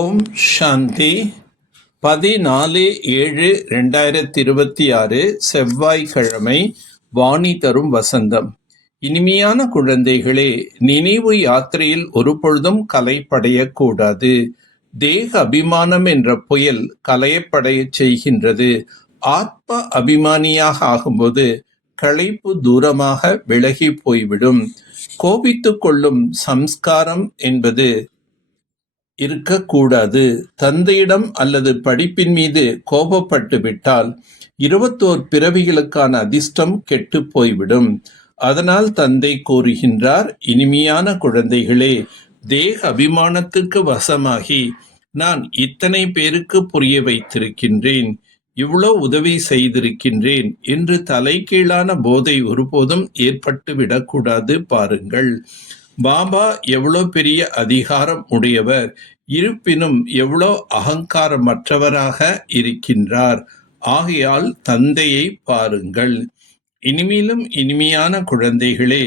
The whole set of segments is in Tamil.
ஓம் சாந்தி. 14/7/2026 செவ்வாய்க்கிழமை. வாணி தரும் வசந்தம். இனிமையான குழந்தைகளே, நினைவு யாத்திரையில் ஒருபொழுதும் கலைப்படையக்கூடாது. தேக அபிமானம் என்ற புயல் கலையப்படையச் செய்கின்றது. ஆத்ம அபிமானியாக ஆகும்போது களைப்பு தூரமாக விலகி போய்விடும். கோபித்துக் கொள்ளும் சம்ஸ்காரம் என்பது இருக்கக்கூடாது. தந்தையிடம் அல்லது படிப்பின் மீது கோபப்பட்டு விட்டால் 21 பிறவிகளுக்கான அதிர்ஷ்டம் கெட்டு போய்விடும். அதனால் தந்தை கூறுகின்றார், இனிமையான குழந்தைகளே, தேக அபிமானத்துக்கு வசமாகி நான் இத்தனை பேருக்கு புரிய வைத்திருக்கின்றேன், இவ்வளோ உதவி செய்திருக்கின்றேன் என்று தலைகீழான போதை ஒருபோதும் ஏற்பட்டு விடக்கூடாது. பாருங்கள், பாபா எவ்வளோ பெரிய அதிகாரம் உடையவர், இருப்பினும் எவ்வளோ அகங்காரமற்றவராக இருக்கின்றார். ஆகையால் தந்தையை பாருங்கள். இனிமேலும் இனிமையான குழந்தைகளே,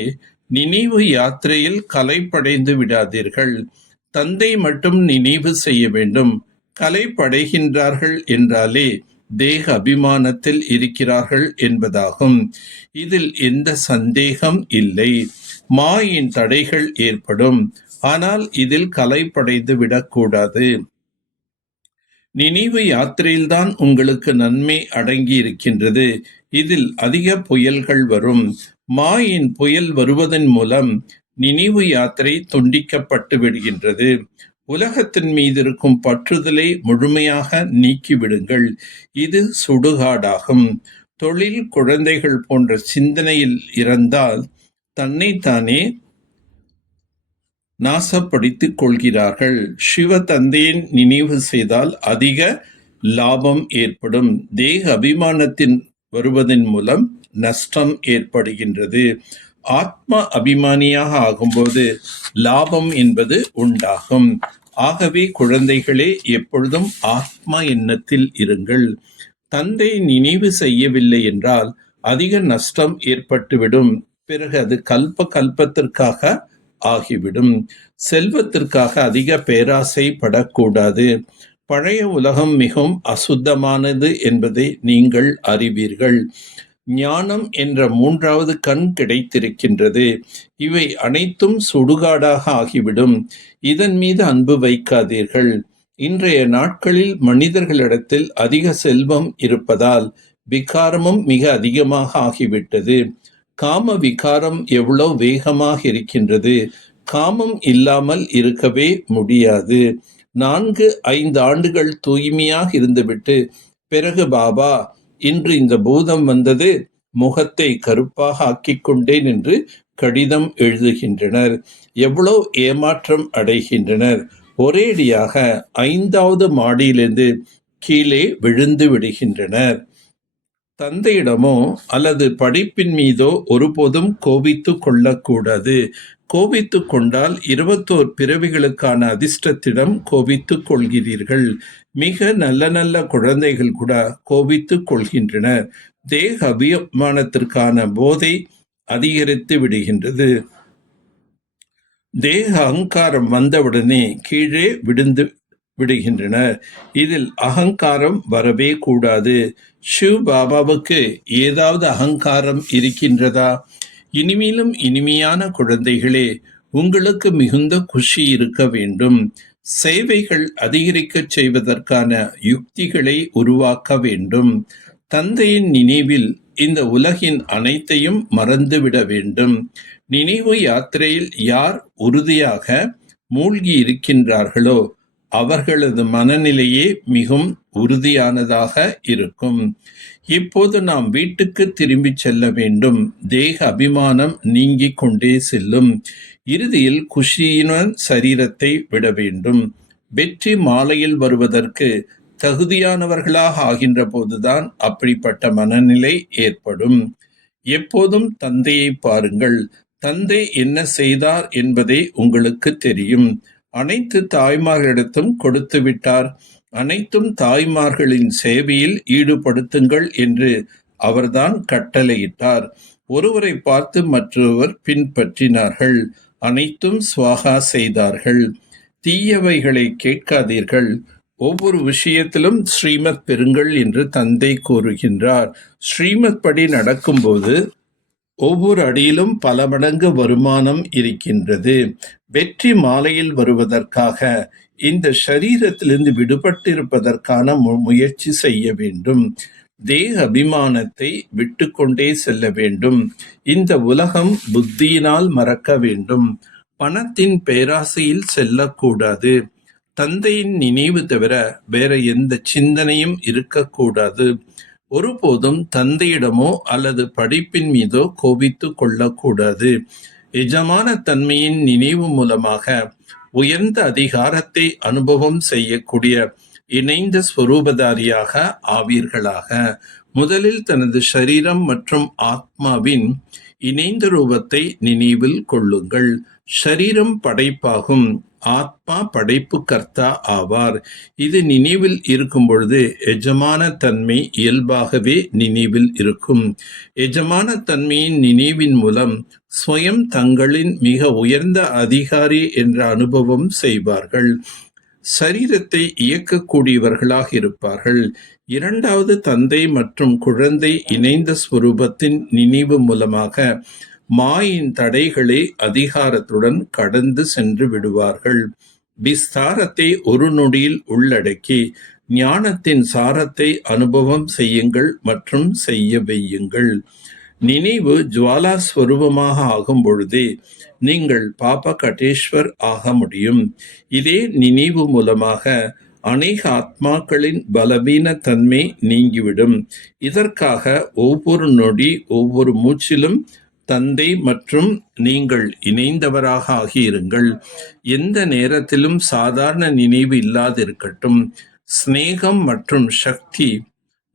நினைவு யாத்திரையில் கலைப்படைந்து விடாதீர்கள். தந்தை மட்டும் நினைவு செய்ய வேண்டும். கலைப்படைகின்றார்கள் என்றாலே தேக அபிமானத்தில் இருக்கிறார்கள் என்பதாகும். இதில் எந்த சந்தேகம் இல்லை. மாயின் தடைகள் ஏற்படும், ஆனால் இதில் கலைப்படைந்து விடக்கூடாது. நினைவு யாத்திரையில்தான் உங்களுக்கு நன்மை அடங்கி இருக்கின்றது. இதில் அதிக புயல்கள் வரும். மாயின் புயல் வருவதன் மூலம் நினைவு யாத்திரை துண்டிக்கப்பட்டு விடுகின்றது. உலகத்தின் மீது இருக்கும் பற்றுதலை முழுமையாக நீக்கிவிடுங்கள். இது சுடுகாடாகும். தொழில், குழந்தைகள் போன்ற சிந்தனையில் இருந்தால் தன்னைத்தானே நாசப்படுத்திக் கொள்கிறார்கள். சிவ தந்தையின் நினைவு செய்தால் அதிக லாபம் ஏற்படும். தேக அபிமானத்தின் வருவதன் மூலம் நஷ்டம் ஏற்படுகின்றது. ஆத்ம அபிமானியாக ஆகும்போது லாபம் என்பது உண்டாகும். ஆகவே குழந்தைகளே, எப்பொழுதும் ஆத்மா எண்ணத்தில் இருங்கள். தந்தை நினைவு செய்யவில்லை என்றால் அதிக நஷ்டம் ஏற்பட்டுவிடும். பிறகு அது கல்பத்திற்காக ஆகிவிடும். செல்வத்திற்காக அதிக பேராசைப்படக்கூடாது. பழைய உலகம் மிகவும் அசுத்தமானது என்பதை நீங்கள் அறிவீர்கள். ஞானம் என்ற 3வது கண் கிடைத்திருக்கின்றது. இவை அனைத்தும் சுடுகாடாக ஆகிவிடும். இதன் மீது அன்பு வைக்காதீர்கள். இன்றைய நாட்களில் மனிதர்களிடத்தில் அதிக செல்வம் இருப்பதால் விகாரமும் மிக அதிகமாக ஆகிவிட்டது. காம விகாரம் எவ்வளோ வேகமாக இருக்கின்றது. காமம் இல்லாமல் இருக்கவே முடியாது. 4-5 ஆண்டுகள் தூய்மையாக இருந்துவிட்டு பிறகு பாபா, இன்று இந்த பூதம் வந்தது, முகத்தை கருப்பாக ஆக்கிக் கொண்டேன் என்று கடிதம் எழுதுகின்றனர். எவ்வளோ ஏமாற்றம் அடைகின்றனர். ஒரேடியாக 5வது மாடியிலிருந்து கீழே விழுந்து விடுகின்றனர். தந்தையிடமோ அல்லது படிப்பின் மீதோ ஒருபோதும் கோபித்து கொள்ளக்கூடாது. கோபித்து கொண்டால் 21 பிறவிகளுக்கான அதிர்ஷ்டத்திடம் கோபித்து கொள்கிறீர்கள். மிக நல்ல நல்ல குழந்தைகள் கூட கோபித்து கொள்கின்றனர். தேக அபிமானத்திற்கான போதை அதிகரித்து விடுகின்றது. தேக அகங்காரம் வந்தவுடனே கீழே விழுந்து விடுகின்றனர். இதில் அகங்காரம் வரவே கூடாது. சிவ் பாபாவுக்கு ஏதாவது அகங்காரம் இருக்கின்றதா? இனிமேலும் இனிமையான குழந்தைகளே, உங்களுக்கு மிகுந்த குஷி இருக்க வேண்டும். சேவைகள் அதிகரிக்கச் செய்வதற்கான யுக்திகளை உருவாக்க வேண்டும். தந்தையின் நினைவில் இந்த உலகின் அனைத்தையும் மறந்துவிட வேண்டும். நினைவு யாத்திரையில் யார் உறுதியாக மூழ்கி இருக்கின்றார்களோ அவர்களது மனநிலையே மிகவும் உறுதியானதாக இருக்கும். இப்போது நாம் வீட்டுக்கு திரும்பி செல்ல வேண்டும். தேக அபிமானம் நீங்கிக் கொண்டே செல்லும். இறுதியில் குஷியினுடன் சரீரத்தை விட வேண்டும். வெற்றி மாலையில் வருவதற்கு தகுதியானவர்களாக ஆகின்ற போதுதான் அப்படிப்பட்ட மனநிலை ஏற்படும். எப்போதும் தந்தையை பாருங்கள். தந்தை என்ன செய்தார் என்பதை உங்களுக்கு தெரியும். அனைத்து தாய்மார்களிடத்தும் கொடுத்து விட்டார். அனைத்தும் தாய்மார்களின் சேவையில் ஈடுபடுத்துங்கள் என்று அவர்தான் கட்டளையிட்டார். ஒருவரை பார்த்து மற்றொருவர் பின்பற்றினார்கள். அனைத்தும் ஸ்வாகா செய்தார்கள். தீயவைகளை கேட்காதீர்கள், ஒவ்வொரு விஷயத்திலும் ஸ்ரீமத் பெறுங்கள் என்று தந்தை கூறுகின்றார். ஸ்ரீமத் படி நடக்கும்போது ஒவ்வொரு அடியிலும் பல மடங்கு வருமானம் இருக்கின்றது. வெற்றி மாலையில் வருவதற்காக இந்த ஷரீரத்திலிருந்து விடுபட்டிருப்பதற்கான முயற்சி செய்ய வேண்டும். தேக அபிமானத்தை விட்டு கொண்டே செல்ல வேண்டும். இந்த உலகம் புத்தியினால் மறக்க வேண்டும். பணத்தின் பேராசையில் செல்லக்கூடாது. தந்தையின் நினைவு தவிர வேற எந்த சிந்தனையும் இருக்கக்கூடாது. ஒருபோதும் தந்தையிடமோ அல்லது படிப்பின் மீதோ கோபித்து கொள்ளக்கூடாது. எஜமான தன்மையின் நினைவு மூலமாக உயர்ந்த அதிகாரத்தை அனுபவம் செய்யக்கூடிய இணைந்த ஸ்வரூபதாரியாக ஆவீர்களாக. முதலில் தனது ஷரீரம் மற்றும் ஆத்மாவின் இணைந்த ரூபத்தை நினைவில் கொள்ளுங்கள். ஷரீரம் படைப்பாகும், ஆத்மா படைப்பு கர்த்தா ஆவார். இது நினைவில் இருக்கும் பொழுது எஜமான தன்மை இயல்பாகவே நினைவில் இருக்கும். எஜமான தன்மையின் நினைவின் மூலம் ஸ்வயம் தங்களின் மிக உயர்ந்த அதிகாரி என்ற அனுபவம் செய்வார்கள். சரீரத்தை இயக்கக்கூடியவர்களாக இருப்பார்கள். இரண்டாவது தந்தை மற்றும் குழந்தை இணைந்த ஸ்வரூபத்தின் நினைவு மூலமாக மாயின் தடைகளை அதிகாரத்துடன் கடந்து சென்று விடுவார்கள். விஸ்தாரத்தை ஒரு நொடியில் உள்ளடக்கி ஞானத்தின் சாரத்தை அனுபவம் செய்யுங்கள் மற்றும் செய்ய வையுங்கள். நினைவு ஜுவாலா ஸ்வரூபமாக ஆகும் பொழுதே நீங்கள் பாபா கட்டேஸ்வர் ஆக முடியும். இதே நினைவு மூலமாக அநேக ஆத்மாக்களின் பலவீன தன்மை நீங்கிவிடும். இதற்காக ஒவ்வொரு நொடி ஒவ்வொரு மூச்சிலும் தந்தை மற்றும் நீங்கள் இணைந்தவராக ஆகியிருங்கள். எந்த நேரத்திலும் சாதாரண நினைவு இல்லாதிருக்கட்டும். ஸ்நேகம் மற்றும் சக்தி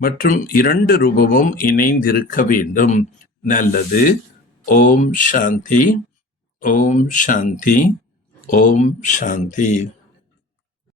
மற்றும் இரண்டு ரூபமும் இணைந்திருக்க வேண்டும். நல்லது. ஓம் சாந்தி, ஓம் சாந்தி, ஓம் சாந்தி.